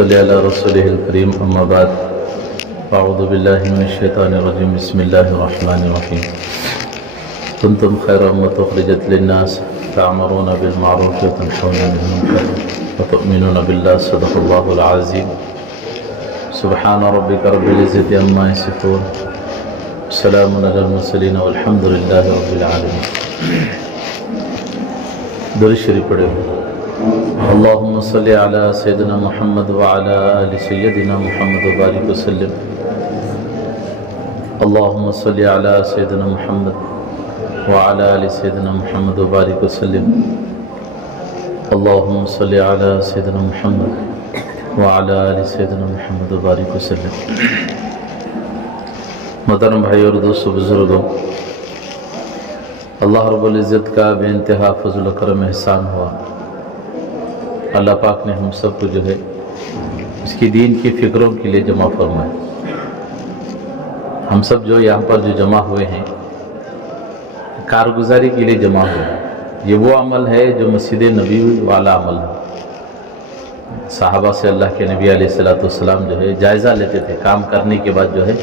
صلی علی رسوله الکریم اما بعد اعوذ باللہ من الشیطان الرجیم بسم اللہ الرحمن الرحیم کنتم خیر امۃ اخرجت للناس تعمرون بالمعروف وتنهون عن المنکر وتؤمنون باللہ صدق اللہ العظیم سبحان ربک رب العزة عما یصفون سلام علی المرسلین والحمد للہ رب العالمین. درود شریف پڑھے. اللہم صلی علی سیدنا محمد وعلی آل سیدنا محمد وبارک وسلم. اللہم صلی علی سیدنا محمد وعلی آل سیدنا محمد وبارک وسلم. اللہم صلی علی سیدنا محمد وعلی آل سیدنا محمد وبارک وسلم. محترم بھائی اور دوستو بزرگوں، اللہ رب العزت کا بے انتہا فضل و کرم احسان ہوا. اللہ پاک نے ہم سب کو جو ہے اس کی دین کی فکروں کے لیے جمع فرمایا. ہم سب جو یہاں پر جو جمع ہوئے ہیں کارگزاری کے لیے جمع ہوئے ہیں. یہ وہ عمل ہے جو مسجد نبی والا عمل ہے. صحابہ سے اللہ کے نبی علیہ السلام جو ہے جائزہ لیتے تھے. کام کرنے کے بعد جو ہے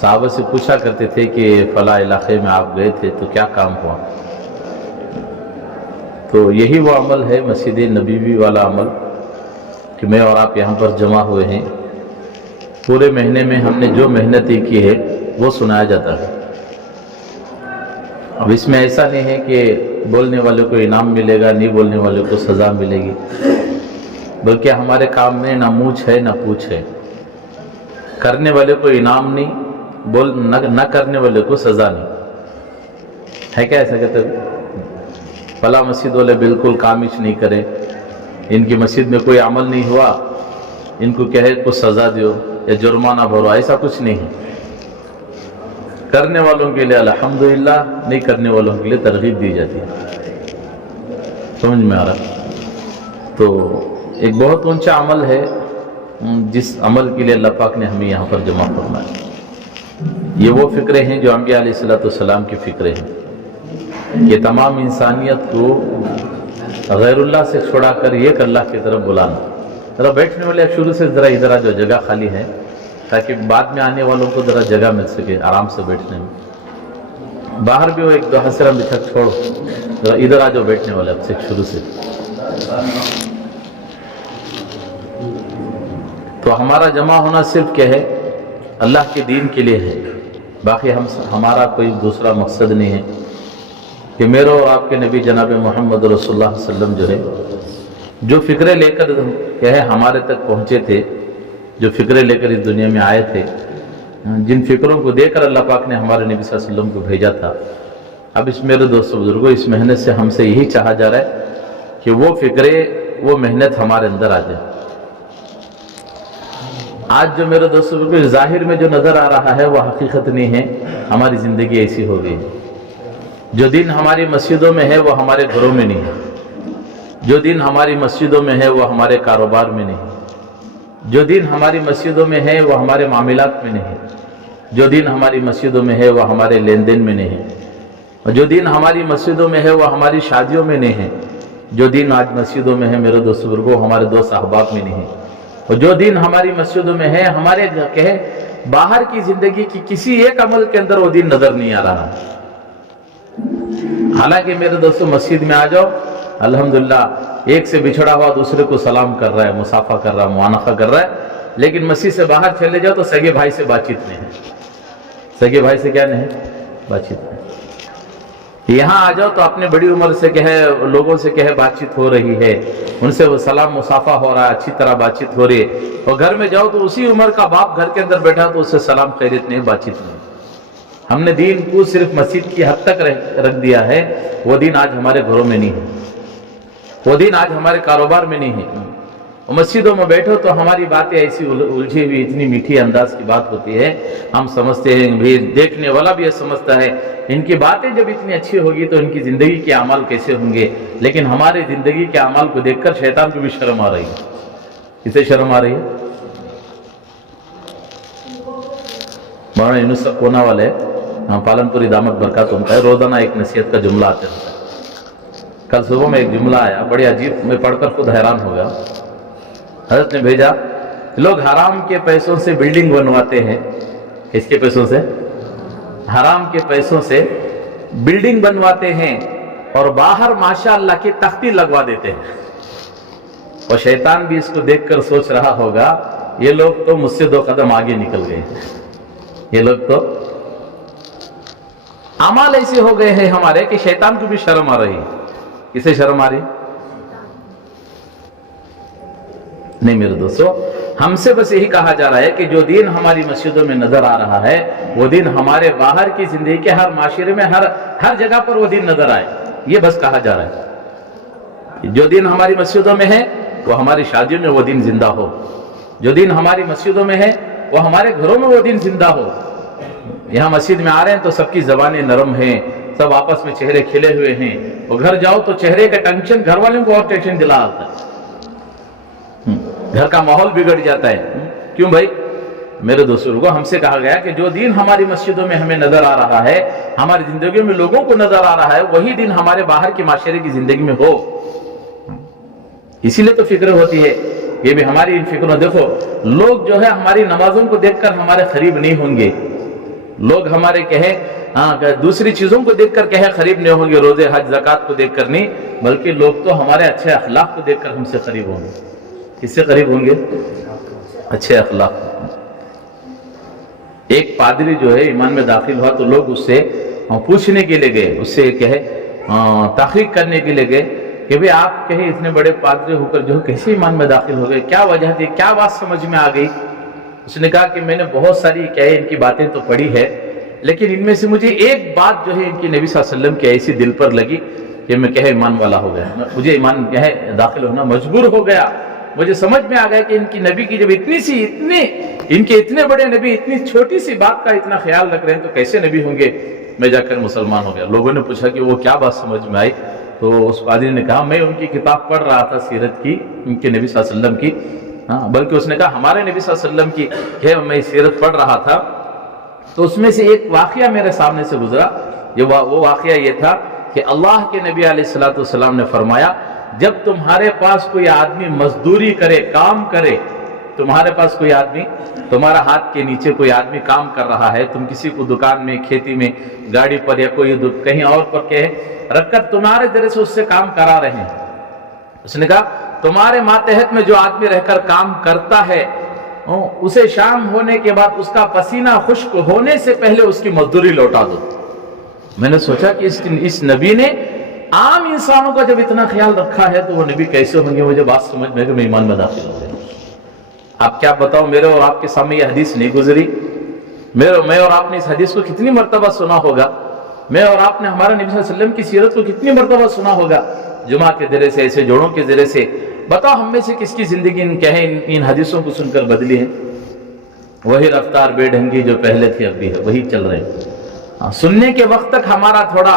صحابہ سے پوچھا کرتے تھے کہ فلاں علاقے میں آپ گئے تھے تو کیا کام ہوا. تو یہی وہ عمل ہے مسجد نبوی والا عمل کہ میں اور آپ یہاں پر جمع ہوئے ہیں. پورے مہینے میں ہم نے جو محنتیں کی ہے وہ سنایا جاتا ہے. اب اس میں ایسا نہیں ہے کہ بولنے والے کو انعام ملے گا، نہیں بولنے والے کو سزا ملے گی، بلکہ ہمارے کام میں نہ مونچھ ہے نہ پوچھ ہے. کرنے والے کو انعام نہیں، نہ کرنے والے کو سزا نہیں ہے. کیا ایسا کہتے ہیں فلاں مسجد والے بالکل کامش نہیں کرے، ان کی مسجد میں کوئی عمل نہیں ہوا، ان کو کہے کچھ سزا دیو یا جرمانہ بھرو، ایسا کچھ نہیں ہے. کرنے والوں کے لیے الحمدللہ، نہیں کرنے والوں کے لیے ترغیب دی جاتی ہے. سمجھ میں آ رہا؟ تو ایک بہت اونچا عمل ہے جس عمل کے لیے اللہ پاک نے ہمیں یہاں پر جمع فرمایا. یہ وہ فکرے ہیں جو انبیاء علیہ السلام کی فکرے ہیں کہ تمام انسانیت کو غیر اللہ سے چھوڑا کر ایک اللہ کی طرف بلانا. ذرا بیٹھنے والے شروع سے ذرا ادھر جو جگہ خالی ہے تاکہ بعد میں آنے والوں کو ذرا جگہ مل سکے آرام سے بیٹھنے میں. باہر بھی وہ ایک دو حسرہ بچھا چھوڑو، ذرا ادھر جو بیٹھنے والے اب سے شروع سے. تو ہمارا جمع ہونا صرف کیا ہے؟ اللہ کے دین کے لیے ہے. باقی ہمارا کوئی دوسرا مقصد نہیں ہے کہ میرے اور آپ کے نبی جناب محمد رسول اللہ صلی اللہ علیہ وسلم جو ہے جو فکرے لے کر کہے ہمارے تک پہنچے تھے، جو فکرے لے کر اس دنیا میں آئے تھے، جن فکروں کو دے کر اللہ پاک نے ہمارے نبی صلی اللہ علیہ وسلم کو بھیجا تھا. اب اس میرے دوستوں بزرگوں، اس محنت سے ہم سے یہی چاہا جا رہا ہے کہ وہ فکرے، وہ محنت ہمارے اندر آ جائے. آج جو میرے دوستوں کو ظاہر میں جو نظر آ رہا ہے وہ حقیقت نہیں ہے. ہماری زندگی ایسی ہو گئی. جو دین ہماری مسجدوں میں ہے وہ ہمارے گھروں میں نہیں ہے. جو دین ہماری مسجدوں میں ہے وہ ہمارے کاروبار میں نہیں ہے. جو دین ہماری مسجدوں میں ہے وہ ہمارے معاملات میں نہیں ہے. جو دین ہماری مسجدوں میں ہے وہ ہمارے لین دین میں نہیں ہے. اور جو دین ہماری مسجدوں میں ہے وہ ہماری شادیوں میں نہیں ہے. جو دین آج مسجدوں میں ہے میرے دوست بزرگوں ہمارے دوست احباب میں نہیں ہے. اور جو دین ہماری مسجدوں میں ہے ہمارے کہے باہر کی زندگی کی کسی ایک عمل کے اندر وہ دین نظر نہیں آ رہا. حالانکہ میرے دوستوں مسجد میں آ جاؤ، الحمدللہ ایک سے بچھڑا ہوا دوسرے کو سلام کر رہا ہے، مصافحہ کر رہا ہے، معانقہ کر رہا ہے. لیکن مسجد سے باہر چلے جاؤ تو سگے بھائی سے بات چیت نہیں ہے. سگے بھائی سے کیا نہیں ہے؟ بات چیت نہیں. یہاں آ جاؤ تو اپنے بڑی عمر سے کہے لوگوں سے کہے بات چیت ہو رہی ہے، ان سے وہ سلام مصافحہ ہو رہا ہے، اچھی طرح بات چیت ہو رہی ہے. اور گھر میں جاؤ تو اسی عمر کا باپ گھر کے اندر بیٹھا تو اس سے سلام خیریت نہیں، بات چیت نہیں. ہم نے دین کو صرف مسجد کی حد تک رکھ دیا ہے. وہ دین آج ہمارے گھروں میں نہیں ہے. وہ دین آج ہمارے کاروبار میں نہیں ہے. مسجدوں میں بیٹھو تو ہماری باتیں ایسی الجھی ہوئی اتنی میٹھی انداز کی بات ہوتی ہے، ہم سمجھتے ہیں بھی، دیکھنے والا بھی یہ سمجھتا ہے ان کی باتیں جب اتنی اچھی ہوگی تو ان کی زندگی کے اعمال کیسے ہوں گے. لیکن ہماری زندگی کے اعمال کو دیکھ کر شیطان کو بھی شرم آ رہی ہے. کسے شرم آ رہی ہے؟ مولانا یونس کونا والے پالن پوری دامت برکات ان کا ہے، روزانہ ایک نصیحت کا جملہ آتے رہتا ہے. کل صبح میں ایک جملہ آیا بڑی عجیب، میں پڑھ کر خود حیران ہو گیا. حضرت نے بھیجا لوگ حرام کے پیسوں سے بلڈنگ بنواتے ہیں. کس کے پیسوں سے؟ حرام کے پیسوں سے بلڈنگ بنواتے ہیں اور باہر ماشاءاللہ کی تختی لگوا دیتے ہیں. اور شیطان بھی اس کو دیکھ کر سوچ رہا ہوگا یہ لوگ تو مجھ سے 2 قدم آگے نکل گئے. یہ لوگ تو اعمال ایسے ہو گئے ہیں ہمارے کہ شیطان کو بھی شرم آ رہی. کسے شرم آ رہی؟ نہیں میرے دوستو، ہم سے بس یہی کہا جا رہا ہے کہ جو دین ہماری مسجدوں میں نظر آ رہا ہے وہ دین ہمارے باہر کی زندگی کے ہر معاشرے میں ہر جگہ پر وہ دین نظر آئے. یہ بس کہا جا رہا ہے جو دین ہماری مسجدوں میں ہے وہ ہماری شادیوں میں وہ دین زندہ ہو. جو دین ہماری مسجدوں میں ہے وہ ہمارے گھروں میں وہ دین زندہ ہو. یہاں مسجد میں آ رہے ہیں تو سب کی زبانیں نرم ہیں، سب آپس میں چہرے کھلے ہوئے ہیں. اور گھر جاؤ تو چہرے کا ٹینشن گھر والوں کو اور ٹینشن دلا آتا ہے. گھر کا ماحول بگڑ جاتا ہے. کیوں بھائی؟ میرے دوستوں کو ہم سے کہا گیا کہ جو دین ہماری مسجدوں میں ہمیں نظر آ رہا ہے، ہماری زندگیوں میں لوگوں کو نظر آ رہا ہے، وہی دین ہمارے باہر کے معاشرے کی زندگی میں ہو. اسی لیے تو فکر ہوتی ہے. یہ بھی ہماری ان فکروں. دیکھو لوگ جو ہے ہماری نمازوں کو دیکھ کر ہمارے قریب نہیں ہوں گے. لوگ ہمارے دوسری چیزوں کو دیکھ کر قریب نہیں ہوں گے. روزے حج زکات کو دیکھ کر نہیں، بلکہ لوگ تو ہمارے اچھے اخلاق کو دیکھ کر ہم سے قریب ہوں گے. کس سے قریب ہوں گے؟ اچھے اخلاق. ایک پادری جو ہے ایمان میں داخل ہوا تو لوگ اس سے پوچھنے کے لیے گئے، اس سے تحقیق کرنے کے لیے گئے کہ بھئی آپ اتنے بڑے پادری ہو کر جو کیسے ایمان میں داخل ہو گئے، کیا وجہ تھی، کیا بات سمجھ میں آ گئی؟ اس نے کہا کہ میں نے بہت ساری ان کی باتیں تو پڑھی ہے، لیکن ان میں سے مجھے ایک بات جو ہے ان کی نبی صلی اللہ علیہ وسلم کی ایسی دل پر لگی کہ میں ایمان والا ہو گیا، مجھے ایمان داخل ہونا مجبور ہو گیا. مجھے سمجھ میں آ گیا کہ ان کی نبی کی جب ان کے اتنے بڑے نبی اتنی چھوٹی سی بات کا اتنا خیال رکھ رہے ہیں تو کیسے نبی ہوں گے. میں جا کر مسلمان ہو گیا. لوگوں نے پوچھا کہ وہ کیا بات سمجھ میں آئی؟ تو اس پادری نے کہا میں ان کی کتاب پڑھ رہا تھا سیرت کی، ان کے نبی صلی اللہ علیہ وسلم کی. بلکہ اس نے کہا ہمارے نبی صلی اللہ علیہ وسلم کی میں سیرت پڑھ رہا تھا تو اس میں سے ایک واقعہ میرے سامنے سے گزرا. وہ واقعہ یہ تھا کہ اللہ کے نبی علیہ السلام نے فرمایا جب تمہارے پاس کوئی آدمی مزدوری کرے، کام کرے، تمہارے پاس کوئی آدمی، تمہارا ہاتھ کے نیچے کوئی آدمی کام کر رہا ہے، تم کسی کو دکان میں، کھیتی میں، گاڑی پر یا کوئی کہیں اور پر رکھ کر تمہارے ذریعے سے اس سے کام کرا رہے ہیں. اس نے کہا تمہارے ماتحت میں جو آدمی رہ کر کام کرتا ہے اسے شام ہونے کے بعد اس کا پسینہ خشک ہونے سے پہلے اس کی مزدوری لوٹا دو. میں نے سوچا کہ اس نبی نے عام انسانوں کا جب اتنا خیال رکھا ہے تو وہ نبی کیسے ہوں گے. مجھے بات سمجھ میں کہ میں ایمان میں داخل ہو گیا. آپ کیا بتاؤ، میرے اور آپ کے سامنے یہ حدیث نہیں گزری؟ میں اور آپ نے اس حدیث کو کتنی مرتبہ سنا ہوگا؟ میں اور آپ نے ہمارے نبی صلی اللہ علیہ وسلم کی سیرت کو کتنی مرتبہ سنا ہوگا؟ جمعہ کے ذریعے سے، ایسے جوڑوں کے ذریعے سے. بتاؤ ہم میں سے کس کی زندگی ان حدیثوں کو سن کر بدلی ہے؟ وہی رفتار بے ڈھنگی جو پہلے تھی اب بھی ہے، وہی چل رہے ہیں. سننے کے وقت تک ہمارا تھوڑا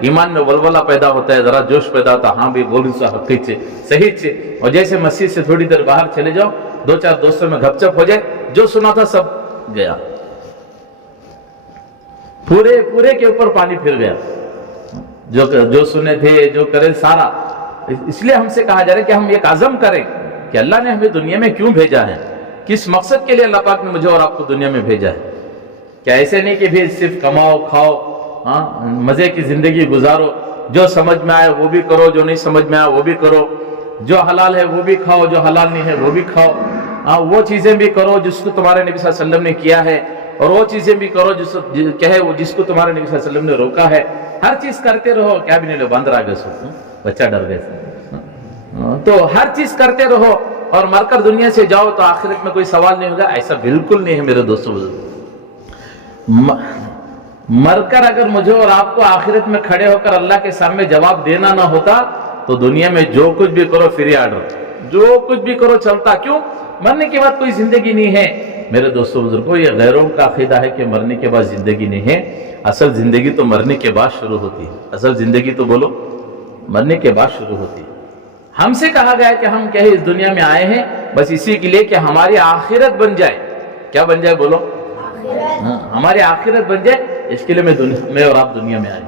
ایمان میں ولولہ پیدا ہوتا ہے، ذرا جوش پیدا ہوتا ہے، ہاں بھی بول سا حقیق سے صحیح سے. اور جیسے مسجد سے تھوڑی دیر باہر چلے جاؤ، 2-4 دوستوں میں گپ چپ ہو جائے، جو سنا تھا سب گیا، پورے کے اوپر پانی پھر گیا. جو سنے تھے، جو کرے سارا. اس لیے ہم سے کہا جا رہا ہے کہ ہم ایک عزم کریں کہ اللہ نے ہمیں دنیا میں کیوں بھیجا ہے، کس مقصد کے لیے اللہ پاک نے مجھے اور آپ کو دنیا میں بھیجا ہے. کیا ایسے نہیں کہ بھی صرف کماؤ کھاؤ، مزے کی زندگی گزارو، جو سمجھ میں آئے وہ بھی کرو، جو نہیں سمجھ میں آئے وہ بھی کرو، جو حلال ہے وہ بھی کھاؤ، جو حلال نہیں ہے وہ بھی کھاؤ. وہ چیزیں بھی کرو جس کو تمہارے نبی صلی اللہ علیہ وسلم نے کیا ہے، اور وہ چیزیں بھی کرو جس کو تمہارے نبی صلی اللہ علیہ وسلم نے روکا ہے. ہر چیز کرتے رہو. کیا بھی نہیں لو باندر آگے سو بچہ ڈر گئے. تو ہر چیز کرتے رہو اور مر کر دنیا سے جاؤ تو آخرت میں کوئی سوال نہیں ہوگا. ایسا بالکل نہیں ہے میرے دوستوں. مر کر اگر مجھے اور آپ کو آخرت میں کھڑے ہو کر اللہ کے سامنے جواب دینا نہ ہوتا تو دنیا میں جو کچھ بھی کرو فری آرڈر، جو کچھ بھی کرو چلتا. کیوں؟ مرنے کے بعد کوئی زندگی نہیں ہے. میرے دوستوں بزرگوں، یہ غیروں کا عقیدہ ہے کہ مرنے کے بعد زندگی نہیں ہے. اصل زندگی تو مرنے کے بعد شروع ہوتی ہے. اصل زندگی تو بولو مرنے کے بعد شروع ہوتی ہے. ہم سے کہا گیا کہ ہم اس دنیا میں آئے ہیں بس اسی کے لیے کہ ہماری آخرت بن جائے. کیا بن جائے بولو؟ ہماری آخرت بن جائے. اس کے لیے میں اور آپ دنیا میں آئے.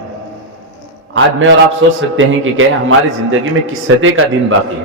آج میں اور آپ سوچ سکتے ہیں کہ ہماری زندگی میں کس سطح کا دین باقی ہے.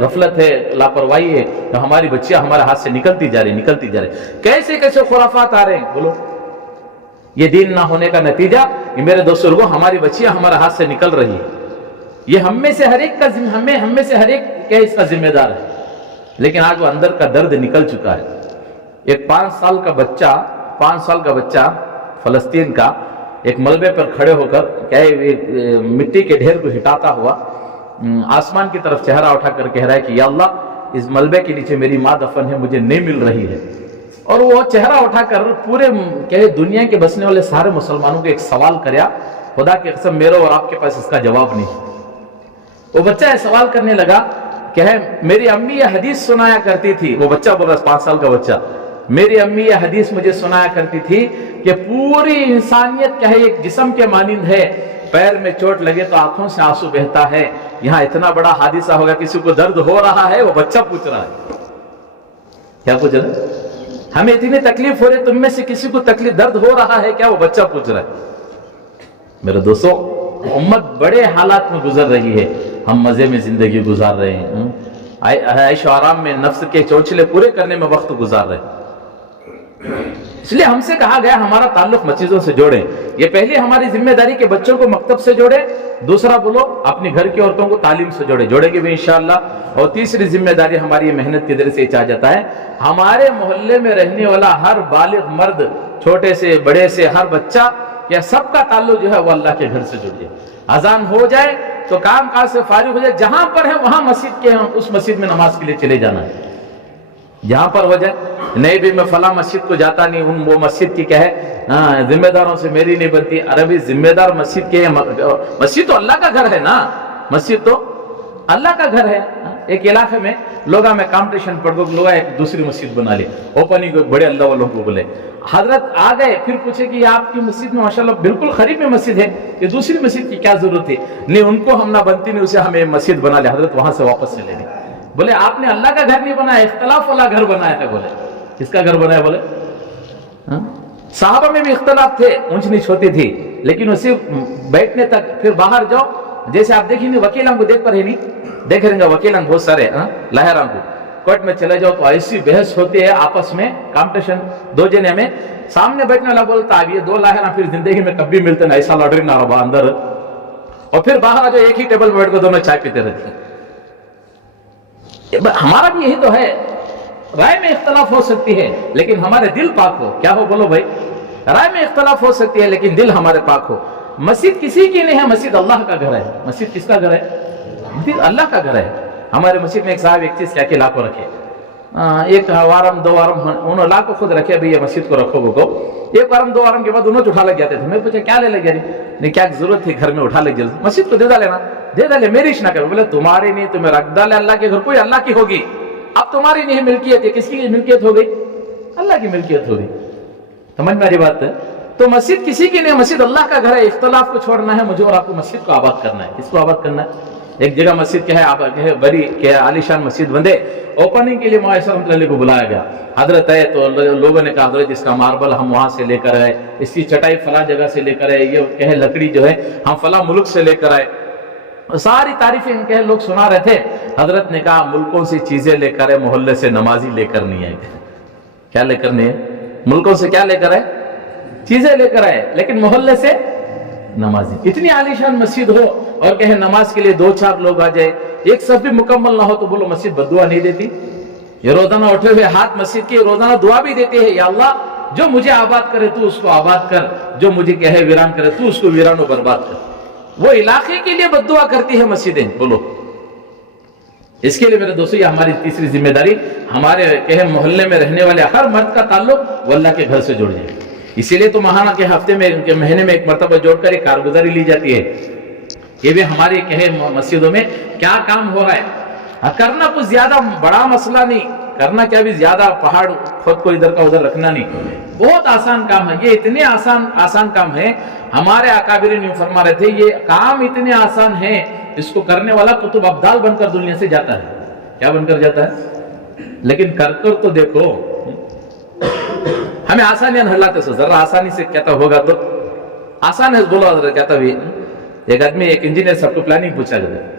غفلت ہے، لاپرواہی ہے، تو ہماری بچیاں ہمارے ہاتھ سے نکلتی جا رہی. کیسے کیسے خرافات آ رہے ہیں بولو. یہ دین نہ ہونے کا نتیجہ کہ میرے دوستوں لوگوں ہماری بچیاں ہمارے ہاتھ سے نکل رہی ہے. یہ ہم میں سے ہر ایک کا ہم میں سے ہر ایک کیا اس کا ذمہ دار ہے. لیکن آج وہ اندر کا درد نکل چکا ہے. ایک 5 سال کا بچہ فلسطین کا ایک ملبے پر کھڑے ہو کر کیا مٹی کے ڈھیر کو ہٹاتا ہوا آسمان کی طرف چہرہ اٹھا کر کہہ رہا ہے کہ یا اللہ اس ملبے کے نیچے میری ماں دفن ہے، مجھے نہیں مل رہی ہے. اور وہ چہرہ اٹھا کر پورے دنیا کے بسنے والے سارے مسلمانوں کو ایک سوال کریا، خدا کی قسم میرے اور آپ کے پاس اس کا جواب نہیں. وہ بچہ یہ سوال کرنے لگا کہ میری امی یہ حدیث سنایا کرتی تھی. وہ بچہ بول رہا 5 سال کا بچہ، میری امی یہ حدیث مجھے سنایا کرتی تھی کہ پوری انسانیت کیا ہے ایک جسم کے مانند ہے، پیر میں چوٹ لگے تو آنکھوں سے آنسو بہتا ہے. یہاں اتنا بڑا حادثہ ہوگا، کسی کو درد ہو رہا ہے؟ وہ بچہ پوچھ رہا ہے. کیا پوچھ رہا ہے؟ ہمیں اتنی تکلیف ہو رہی، تم میں سے کسی کو تکلیف درد ہو رہا ہے کیا؟ وہ بچہ پوچھ رہا ہے. میرے دوستوں امت بڑے حالات میں گزر رہی ہے، ہم مزے میں زندگی گزار رہے ہیں، عیش و آرام میں نفس کے چوچلے پورے کرنے میں وقت گزار رہے ہیں. اس لیے ہم سے کہا گیا ہمارا تعلق مسجدوں سے جوڑیں. یہ پہلی ہماری ذمہ داری کہ بچوں کو مکتب سے جوڑیں. دوسرا بولو اپنی گھر کی عورتوں کو تعلیم سے جوڑیں گے بھی انشاءاللہ. اور تیسری ذمہ داری ہماری محنت کے ذریعے سے چاہ جاتا ہے ہمارے محلے میں رہنے والا ہر بالغ مرد، چھوٹے سے بڑے سے ہر بچہ، یا سب کا تعلق جو ہے وہ اللہ کے گھر سے جڑ جائے. اذان ہو جائے تو کام کاج سے فارغ ہو جائے، جہاں پر ہے وہاں مسجد کے اس مسجد میں نماز کے لیے چلے جانا ہے. جہاں پر ہو جائے نہیں بھی میں فلاں مسجد کو جاتا نہیں، وہ مسجد کی کیا ہے ذمہ داروں سے میری نہیں بنتی. عربی بھی ذمہ دار مسجد کے، مسجد تو اللہ کا گھر ہے نا، مسجد تو اللہ کا گھر ہے. ایک علاقے میں لوگا میں کمپٹیشن پڑ گو، لوگا ایک دوسری مسجد بنا لی، اوپننگ بڑے اللہ والوں کو بولے. حضرت آ گئے، پھر پوچھے کہ آپ کی مسجد میں ماشاءاللہ بالکل قریب میں مسجد ہے، یہ دوسری مسجد کی کیا ضرورت ہے؟ نہیں ان کو ہم نہ بنتی نہیں، اسے ہمیں مسجد بنا لیا. حضرت وہاں سے واپس سے لے لی. بولے آپ نے اللہ کا گھر نہیں بنایا، اختلاف والا گھر بنایا ہے. بولے کس کا گھر بنایا؟ بولے صحابہ میں بھی اختلاف تھے، اونچ نیچ ہوتی تھی، لیکن وہ صرف بیٹھنے تک. پھر باہر جاؤ، جیسے آپ دیکھیں گے وکیلوں کو دیکھ پر ہی نہیں دیکھ رہے گا، وکیلوں بہت سارے لہروں کو کورٹ میں چلے جاؤ تو ایسی بحث ہوتی ہے آپس میں، کمپٹیشن. 2 جنے میں سامنے بیٹھنے والا بولتا اب یہ 2 لاہراں پھر زندگی میں کبھی ملتے نا، ایسا لاٹری نہ رہا اندر. اور پھر باہر آ جاؤ، ایک ہی ٹیبل پہ بیٹھ کر دونوں چائے پیتے رہتے ہیں. ہمارا بھی یہی تو ہے، رائے میں اختلاف ہو سکتی ہے لیکن ہمارے دل پاک ہو. کیا ہو بولو بھائی؟ رائے میں اختلاف ہو سکتی ہے لیکن دل ہمارے پاک ہو. مسجد کسی کی نہیں ہے، مسجد اللہ کا گھر ہے. مسجد کس کا گھر ہے؟ مسجد اللہ کا گھر ہے. ہمارے مسجد میں ایک صاحب ایک چیز کیا کہ لاکھوں رکھے، 1 وارم 2 وارم انہوں لاکھوں خود رکھے بھی یہ مسجد کو رکھو گو. 1 وارم 2 وارم کے بعد انہوں اٹھا لگ جاتے تھے. میں پوچھا کیا لے لگ جائے؟ نہیں کیا ضرورت تھی گھر میں اٹھا لگ جائے، مسجد کو دے ڈالے نا، دے ڈالے، میری نہ کرو. بولے تمہاری نہیں، تمہیں رکھ ڈالے اللہ کے گھر، کوئی اللہ کی ہوگی. اب تمہاری نہیں ملکیت ہے، کس کی ملکیت ہو گئی؟ اللہ کی ملکیت ہو گئی. سمجھ میں آ رہی بات ہے؟ تو مسجد کسی کی نہیں، مسجد اللہ کا گھر ہے. اختلاف کو چھوڑنا ہے مجھے اور آپ کو، مسجد کو آباد کرنا ہے. کس کو آباد کرنا ہے؟ ایک جگہ مسجد کیا ہے بڑی کیا عالیشان مسجد بندے، اوپننگ کے لیے مولانا رحمۃ اللہ علیہ کو بلایا گیا. حضرت ہے تو لوگوں نے کہا حضرت اس کا ماربل ہم وہاں سے لے کر آئے، اس کی چٹائی فلاں جگہ سے لے کر آئے، یہ کہے لکڑی جو ہے ہم فلاں ملک سے لے کر آئے. ساری تعریفیں ان کے لوگ سنا رہے تھے. حضرت نے کہا ملکوں سے چیزیں لے کر آئے، محلے سے نمازی لے کر نہیں آئے. کیا لے کر نہیں ہے؟ ملکوں سے کیا لے کر آئے؟ چیزیں لے کر آئے، لیکن محلے سے نمازی. اتنی عالیشان مسجد ہو اور کہیں نماز کے لیے 2-4 لوگ آ جائے، ایک صف بھی مکمل نہ ہو تو بولو مسجد بددعا نہیں دیتی؟ یہ روزانہ اٹھے ہوئے ہاتھ مسجد کی روزانہ دعا بھی دیتے ہیں، یا اللہ جو مجھے آباد کرے تو اس کو آباد کر، جو مجھے کہے ویران کرے تو اس کو ویران و برباد کر. وہ علاقے کے لیے بددعا کرتی ہے مسجدیں. بولو اس کے لیے میرے دوستو یہ ہماری تیسری ذمہ داری، ہمارے کہے محلے میں رہنے والے ہر مرد کا تعلق وہ اللہ کے گھر سے جڑ جائے. اسی لیے تو ماہانہ کے ہفتے میں مہینے میں ایک مرتبہ جوڑ کر ایک کارگزاری لی جاتی ہے. یہ بھی ہماری کہے مسجدوں میں کیا کام ہو رہا ہے. کرنا کچھ زیادہ بڑا مسئلہ نہیں، کرنا کیا بھی زیادہ پہاڑ خود کو ادھر کا ادھر رکھنا نہیں، بہت آسان کام ہے. یہ اتنے آسان کام ہے، ہمارے اکابرین یوں فرما رہے تھے یہ کام اتنے آسان ہے اس کو کرنے والا قطب ابدال بن کر دنیا سے جاتا ہے. کیا بن کر جاتا ہے؟ لیکن کر کر تو دیکھو. ہمیں آسانیاں ہلاتے سو ذرا آسانی سے کہتا ہوگا تو آسان ہے، بولو حضرت کہتا بھی. ایک آدمی ایک انجینئر سب کو پلاننگ پوچھا جاتا ہے،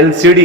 LCD,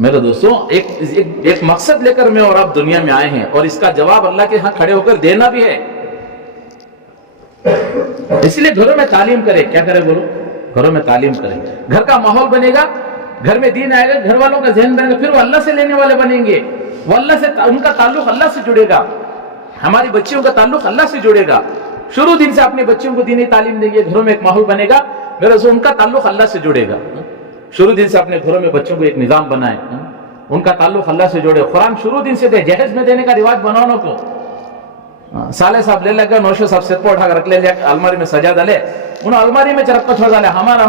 میرے دوستوں ایک مقصد لے کر میں اور آپ دنیا میں آئے ہیں اور اس کا جواب اللہ کے ہاں کھڑے ہو کر دینا بھی ہے. اس لیے گھروں میں تعلیم کرے. کیا کرے بولو؟ گھروں میں تعلیم کرے. گھر کا ماحول بنے گا, گھر میں دین آئے گا, گھر والوں کا ذہن بنے گا, پھر وہ اللہ سے لینے والے بنیں گے. وہ اللہ سے, ان کا تعلق اللہ سے جڑے گا. ہماری بچیوں کا تعلق اللہ سے جڑے گا. شروع دن سے اپنے بچوں کو دینی تعلیم دیں گے, گھروں میں ایک ماحول بنے گا, میرے ان کا تعلق اللہ سے جڑے گا. شروع دن سے اپنے گھروں میں بچوں کو ایک نظام بنائے, ان کا تعلق اللہ سے جوڑے. قرآن شروع دن سے دے, جہیز میں دینے کا رواج بناؤ کو. سالے صاحب لے لگا, نوشو صاحب سے اٹھا کر رکھ لے لیا, الماری میں سجا ڈالے, انہوں الماری میں چرک کو چھوڑ ڈالے. ہمارا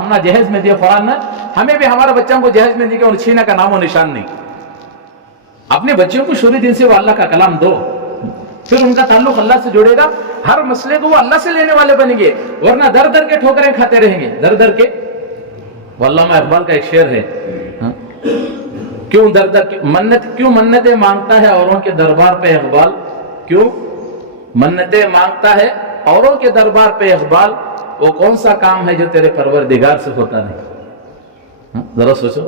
ہم جہیز میں دیے قرآن نے, ہمیں بھی ہمارے بچوں کو جہیز میں دی کہ انہیں چھینا کا نام و نشان نہیں. اپنے بچوں کو شروع دن سے وہ اللہ کا کلام دو, پھر ان کا تعلق اللہ سے جڑے گا. ہر مسئلے کو وہ اللہ سے لینے والے بنیں گے, ورنہ در در کے ٹھوکریں کھاتے رہیں گے. در در کے, علامہ اقبال کا ایک شعر ہے, کیوں در در کیوں منتیں مانگتا ہے اوروں کے دربار پہ اقبال, کیوں منتیں مانگتا ہے اوروں کے دربار پہ اقبال, وہ کون سا کام ہے جو تیرے پروردگار سے ہوتا نہیں. ذرا سوچو,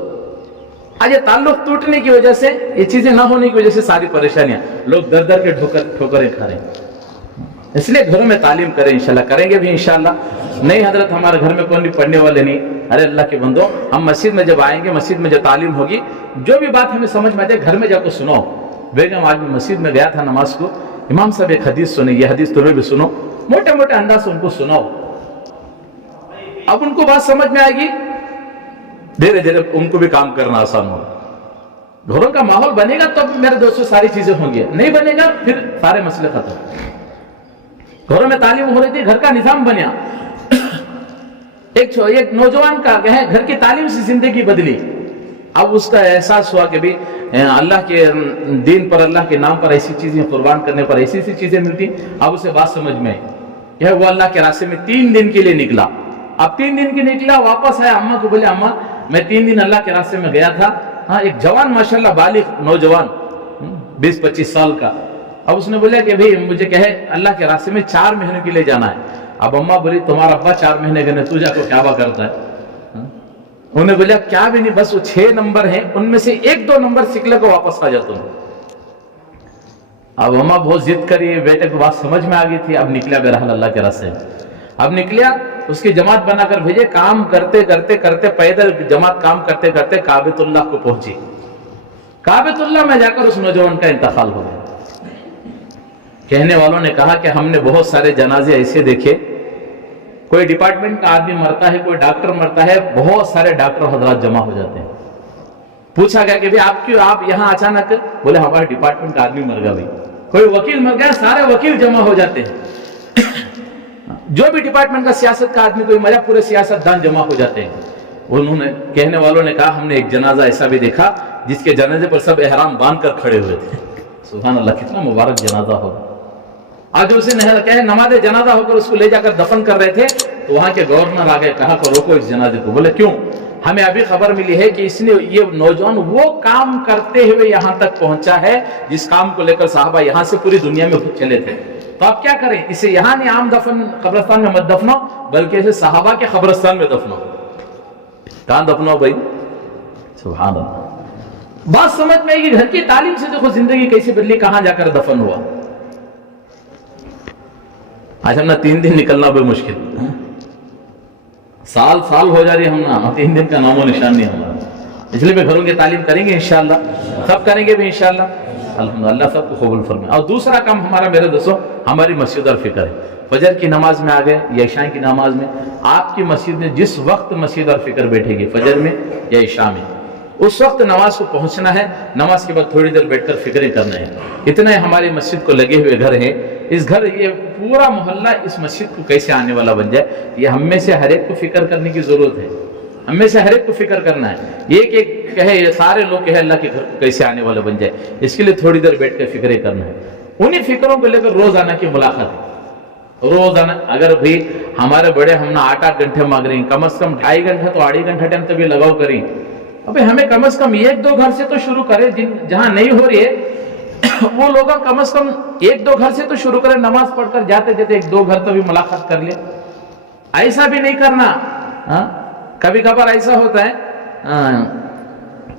آج یہ تعلق ٹوٹنے کی وجہ سے, یہ چیزیں نہ ہونے کی وجہ سے ساری پریشانیاں, لوگ در در کے ٹھوکریں کھا رہے ہیں. اس لیے گھروں میں تعلیم کریں, انشاءاللہ کریں گے بھی انشاءاللہ. نہیں حضرت ہمارے گھر میں کوئی بھی پڑھنے والے نہیں, ارے اللہ کے بندو, ہم مسجد میں جب آئیں گے, مسجد میں جو تعلیم ہوگی, جو بھی بات ہمیں سمجھ میں آتے گھر میں جا کو سناؤ. بیگم آج میں مسجد میں گیا تھا نماز کو, امام صاحب ایک حدیث سنی, یہ حدیث تمہیں بھی سنو, موٹے موٹے انداز سے ان کو سناؤ. اب ان کو بات سمجھ میں آئے گی, دھیرے دھیرے ان کو بھی کام کرنا آسان ہوگا. گھروں کا ماحول بنے گا تب میرے دوستوں ساری چیزیں ہوں گی, نہیں بنے گا پھر سارے مسئلے ختم. گھروں میں تعلیم ہو رہی تھی, گھر کا نظام بنیا. ایک نوجوان کا گھر کی تعلیم سے زندگی بدلی. اب اس کا احساس ہوا کہ بھی اللہ کے دین پر, اللہ کے نام پر ایسی چیزیں قربان کرنے پر ایسی چیزیں ملتی. اب اسے بات سمجھ میں آئی, وہ اللہ کے راستے میں 3 دن کے لیے نکلا. اب 3 دن کے نکلا, واپس آیا, اماں کو بولے اماں میں 3 دن اللہ کے راستے میں گیا تھا. ہاں, ایک جوان ماشاءاللہ بالغ نوجوان 20-25 سال کا. اب اس نے بولا کہ بھئی مجھے کہے اللہ کے راستے میں 4 مہینے کے لیے جانا ہے. اب اماں بولی تمہارا ابا 4 مہینے گئے, تو جا کو کیا کرتا ہے. انہوں نے بولا کیا بھی نہیں, بس وہ 6 نمبر ہیں, ان میں سے 1-2 نمبر سیکھ لے کو واپس آ جاتا ہوں. اب اماں بہت ضد کری, بیٹے کو بات سمجھ میں آ گئی تھی. اب نکلا بہرحال اللہ کے راستے میں. اب نکلیا, اس کی جماعت بنا کر بھیجے, کام کرتے کرتے پیدل جماعت کام کرتے کرتے کعبۃ اللہ کو پہنچی. کعبۃ اللہ میں جا کر اس نوجوان کا انتقال ہو گیا. کہنے والوں نے کہا کہ ہم نے بہت سارے جنازے ایسے دیکھے, کوئی ڈپارٹمنٹ کا آدمی مرتا ہے, کوئی ڈاکٹر مرتا ہے, بہت سارے ڈاکٹر حضرات جمع ہو جاتے ہیں. پوچھا گیا کہ آپ یہاں اچانک, بولے ہمارے ڈپارٹمنٹ کا آدمی مر گیا. بھائی کوئی وکیل مر گیا, سارے وکیل جمع ہو جاتے ہیں. جو بھی ڈپارٹمنٹ کا سیاست کا آدمی کوئی مرا, پورے سیاست دان جمع ہو جاتے ہیں. انہوں نے, کہنے والوں نے کہا ہم نے ایک جنازہ ایسا بھی دیکھا جس کے جنازے پر سب احرام باندھ کر کھڑے ہوئے تھے. سبحان اللہ, کتنا مبارک جنازہ ہوگا. آج اسے نماز جنازہ ہو کر اس کو لے جا کر دفن کر رہے تھے, تو وہاں کے گورنر آ گئے, کہا کہ روکو اس جنازے کو. بولے کیوں؟ ہمیں ابھی خبر ملی ہے کہ اس نے, یہ نوجوان وہ کام کرتے ہوئے یہاں تک پہنچا ہے جس کام کو لے کر صحابہ یہاں سے پوری دنیا میں چلے تھے. تو آپ کیا کریں, اسے یہاں نہیں عام دفن قبرستان میں مت دفنو, بلکہ اسے صحابہ کے قبرستان میں دفنو. کہاں دفنو بھائی؟ سبحان اللہ. بات سمجھ میں آئے گی. گھر کی تعلیم سے دیکھو زندگی کیسی بدلی, کہاں جا کر دفن ہوا. آج ہم نے 3 دن نکلنا بے مشکل, سال ہو جا رہی, ہم 3 دن کا نام و نشان نہیں ہمارا. اس لیے میں گھروں کی تعلیم کریں گے انشاءاللہ, سب کریں گے بھی انشاءاللہ. الحمدللہ سب کو قبول فرمائے. اور دوسرا کام ہمارا میرے دوستوں, ہماری مسجد اور فکر ہے. فجر کی نماز میں آ گئے یا عشاء کی نماز میں, آپ کی مسجد میں جس وقت مسجد اور فکر بیٹھے گی, فجر میں یا عشاء میں, اس وقت نماز کو پہنچنا ہے. نماز کے بعد تھوڑی دیر بیٹھ کر فکریں کرنا ہے. اتنا ہماری مسجد کو لگے ہوئے گھر ہیں. اس گھر, یہ پورا محلہ اس مسجد کو کیسے آنے والا بن جائے, یہ ہم میں سے ہر ایک کو فکر کرنے کی ضرورت ہے. ہم میں سے ہر ایک کو فکر کرنا ہے. ایک کہے, یہ سارے لوگ کہے اللہ کے گھر کو کیسے آنے والا بن جائے. اس کے لیے تھوڑی دیر بیٹھ کر فکریں کرنا ہے. انہی فکروں کو لے کر روزانہ کی ملاقات ہے. روزانہ اگر بھی ہمارے بڑے ہم نے 8 گھنٹے مانگ رہے ہیں, کم از کم 2.5 گھنٹہ تو 2.5 گھنٹہ ٹائم تبھی لگاؤ کریں. ابھی ہمیں کم از کم 1-2 گھر سے تو شروع کریں, جہاں نہیں ہو رہی ہے وہ لوگ کم از کم 1-2 گھر سے تو شروع کریں. نماز پڑھ کر جاتے 1-2 گھر تو بھی ملاقات کر لیں. ایسا بھی نہیں کرنا, کبھی کبھار ایسا ہوتا ہے